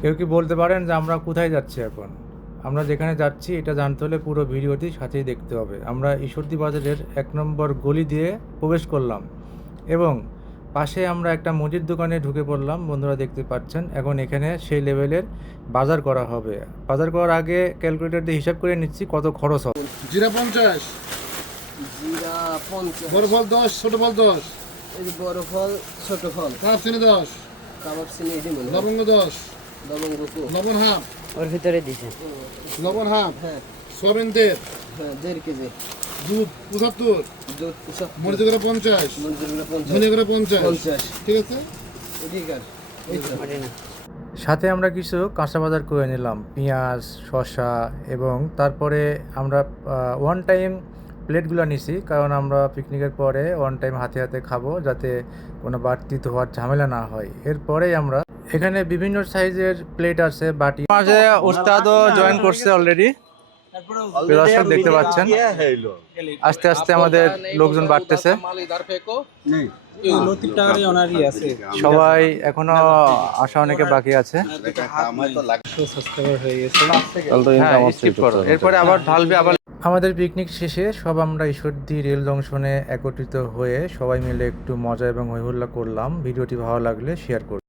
কেউ কি বলতে পারেন যে আমরা কোথায় যাচ্ছি এখন? আমরা যেখানে যাচ্ছি এটা জানতে হলে পুরো ভিডিওটি সাথেই দেখতে হবে। আমরা ঈশ্বরদী বাজারের ১ নম্বর গলি দিয়ে প্রবেশ করলাম এবং পাশে আমরা একটা মুদির দোকানে ঢুকে পড়লাম। বন্ধুরা দেখতে পাচ্ছেন, এখন এখানে সেই লেভেলের বাজার করা হবে। বাজার করার আগে ক্যালকুলেটর দিয়ে হিসাব করে নিচ্ছি কত খরচ হবে। জিরা 50, জিরা 50, বড় ফল 10, ছোট ফল 10, এই যে বড় ফল ছোট ফল, কাপ চিনি 10, কাবাব চিনি এই যে মনে হয়। লবঙ্গ 10, লবঙ্গ কো লবণ হাফ, ওর ভিতরে দিছে। লবণ হাফ, হ্যাঁ সয়াবিন তেল, হ্যাঁ 1.5 কেজি দুধ 75, দুধ সব মরিচ গুঁড়া 50, মরিচগুলো 50 ধনিয়া গুঁড়া 50, 50 ঠিক আছে? ঠিক আছে এই তো আরে না সাথে আমরা কিছু কাঁচা বাজার করে নিলাম, পেঁয়াজ, শসা, এবং তারপরে আমরা ওয়ান টাইম প্লেটগুলো নিছি, কারণ আমরা পিকনিকের পরে ওয়ান টাইম হাতে হাতে খাবো, যাতে কোনো বাড়তি ধোয়ার ঝামেলা না হয়। এরপরেই আমরা এখানে বিভিন্ন সাইজের প্লেট আছে, বাটি মাঝে উস্তাদও জয়েন করছে অলরেডি। দর্শক দেখতে পাচ্ছেন, আস্তে আস্তে আমাদের লোকজন বাড়তেছে। সবাই এখনো আসা অনেকে বাকি আছে। হ্যাঁ, skip করো। এরপরে আবার ঢালবে আবার। আমাদের পিকনিক শেষে সব আমরা ঈশ্বরদী রেল জংশনে একত্রিত হয়ে সবাই মিলে একটু মজা এবং হইহুল্লা করলাম। ভিডিওটি ভালো লাগলে শেয়ার করুন।